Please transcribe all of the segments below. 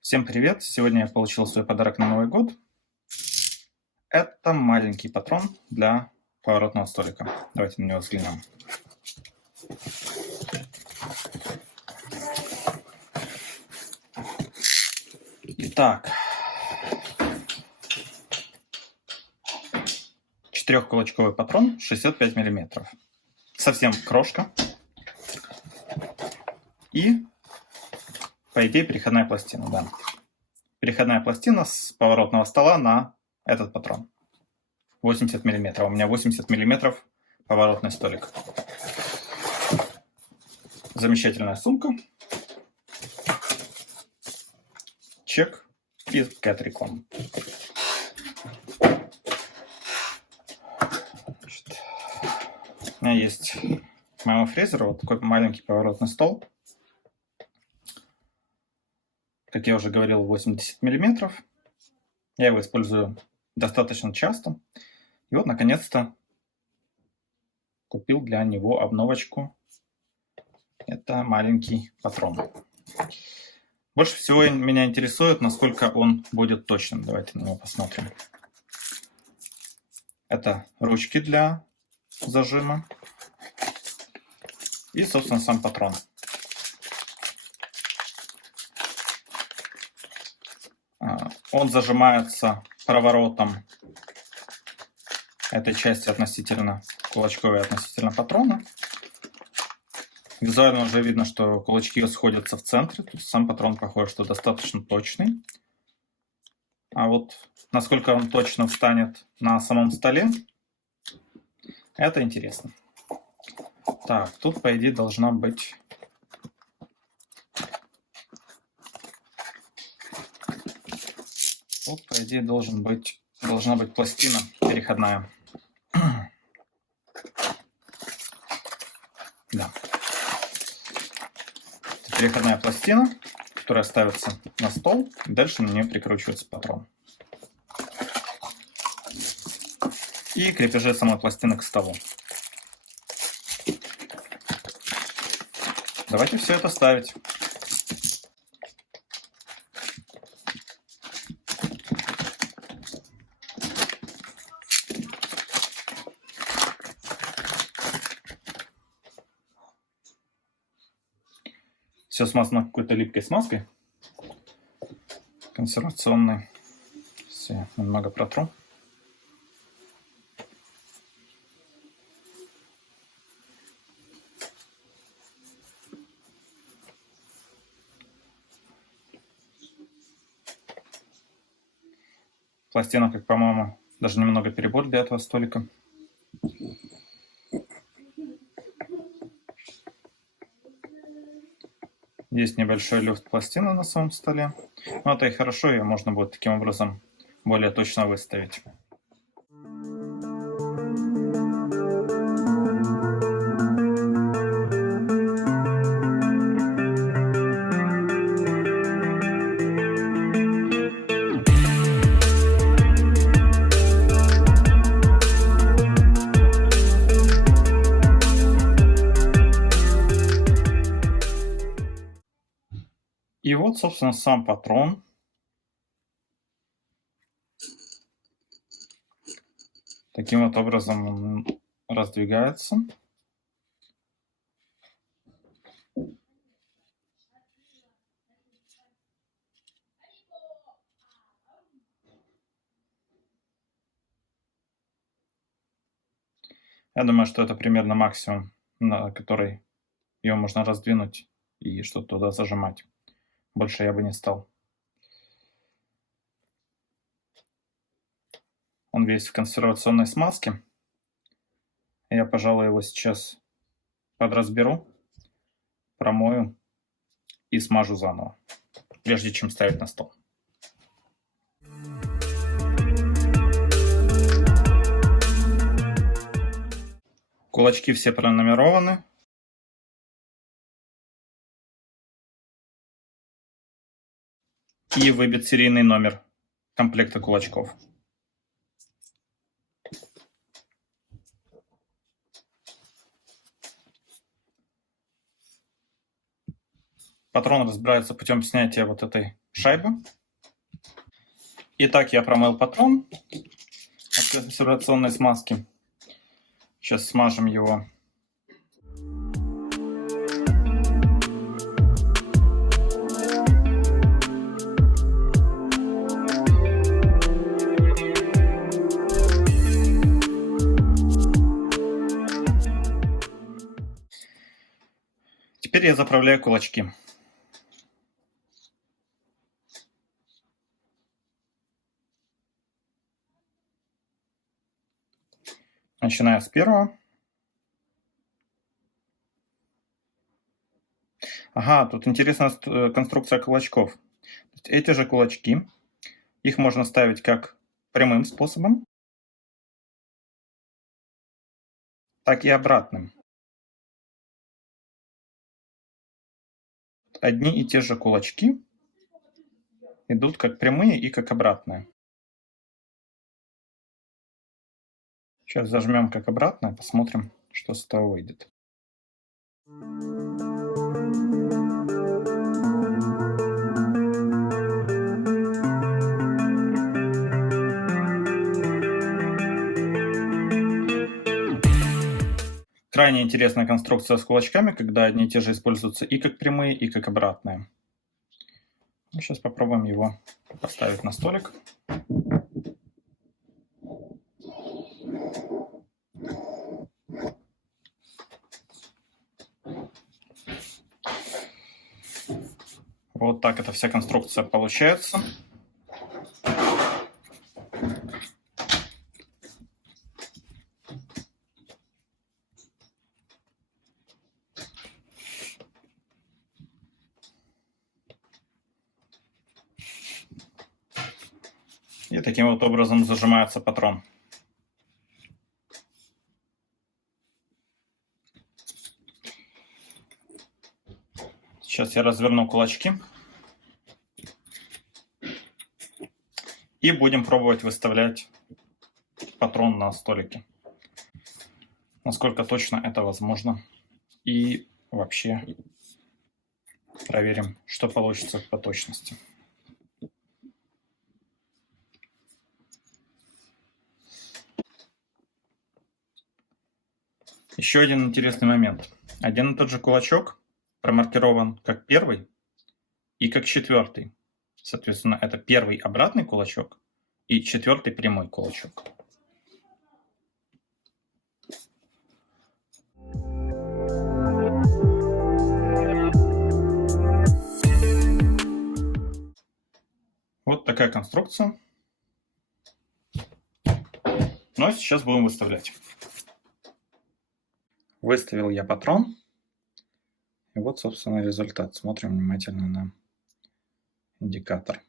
Всем привет! Сегодня я получил свой подарок на Новый год. Это маленький патрон для поворотного столика. Давайте на него взглянем. Итак, 4-кулачковый патрон 65 мм. Совсем крошка. И, по идее, переходная пластина, да. Переходная пластина с поворотного стола на этот патрон. 80 мм. У меня 80 мм поворотный столик. Замечательная сумка. Чек и Catricon. У меня есть к моему фрезеру вот такой маленький поворотный стол. Как я уже говорил, 80 мм. Я его использую достаточно часто. И вот, наконец-то, купил для него обновочку. Это маленький патрон. Больше всего меня интересует, насколько он будет точным. Давайте на него посмотрим. Это ручки для зажима. И, собственно, сам патрон. Он зажимается проворотом этой части относительно кулачковой, относительно патрона. Визуально уже видно, что кулачки сходятся в центре. То есть сам патрон похож, что достаточно точный. А вот насколько он точно встанет на самом столе, это интересно. Так, тут, по идее, должна быть... Тут, по идее, должна быть пластина переходная. Да. Это переходная пластина, которая ставится на стол, и дальше на нее прикручивается патрон. И крепежи самой пластины к столу. Давайте все это ставить. Все смазано какой-то липкой смазкой консервационной. Все, немного протру. Пластина, как по-моему, даже немного перебор для этого столика. Есть небольшой люфт пластины на самом столе. Но это и хорошо, ее можно будет таким образом более точно выставить. И вот, собственно, сам патрон. Таким вот образом он раздвигается. Я думаю, что это примерно максимум, на который ее можно раздвинуть и что-то туда зажимать. Больше я бы не стал. Он весь в консервационной смазке. Я, пожалуй, его сейчас подразберу, промою и смажу заново, прежде чем ставить на стол. Кулачки все пронумерованы. И выбит серийный номер комплекта кулачков. Патрон разбирается путем снятия вот этой шайбы. Итак, я промыл патрон от консервационной смазки. Сейчас смажем его. Теперь я заправляю кулачки. Начиная с первого. Ага, тут интересная конструкция кулачков. Эти же кулачки, их можно ставить как прямым способом, так и обратным. Одни и те же кулачки идут как прямые и как обратные. Сейчас зажмем как обратное, посмотрим, что с этого выйдет. Крайне интересная конструкция с кулачками, когда одни и те же используются и как прямые, и как обратные. Сейчас попробуем его поставить на столик. Вот так эта вся конструкция получается. И таким вот образом зажимается патрон. Сейчас я разверну кулачки. И будем пробовать выставлять патрон на столике. Насколько точно это возможно. И вообще проверим, что получится по точности. Еще один интересный момент. Один и тот же кулачок промаркирован как первый и как четвертый. Соответственно, это первый обратный кулачок и четвертый прямой кулачок. Вот такая конструкция. Ну а сейчас будем выставлять. Выставил я патрон. И вот, собственно, результат. Смотрим внимательно на индикатор.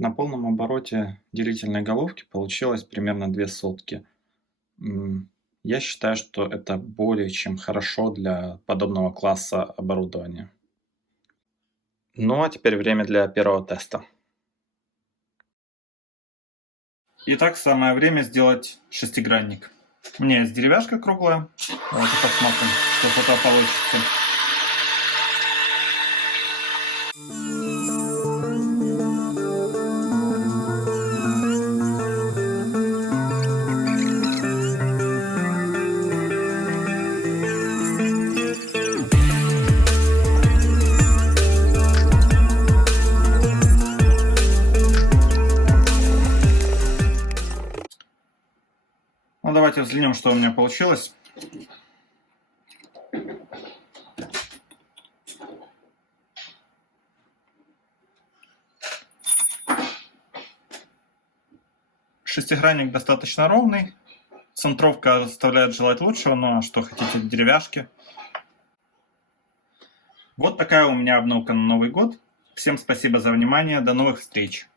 На полном обороте делительной головки получилось примерно 0,02. Я считаю, что это более чем хорошо для подобного класса оборудования. Ну а теперь время для первого теста. Итак, самое время сделать шестигранник. У меня есть деревяшка круглая. Давайте посмотрим, что с этого получится. Ну, давайте взглянем, что у меня получилось. Шестигранник достаточно ровный. Центровка оставляет желать лучшего, но что хотите, деревяшки. Вот такая у меня обновка на Новый год. Всем спасибо за внимание, до новых встреч!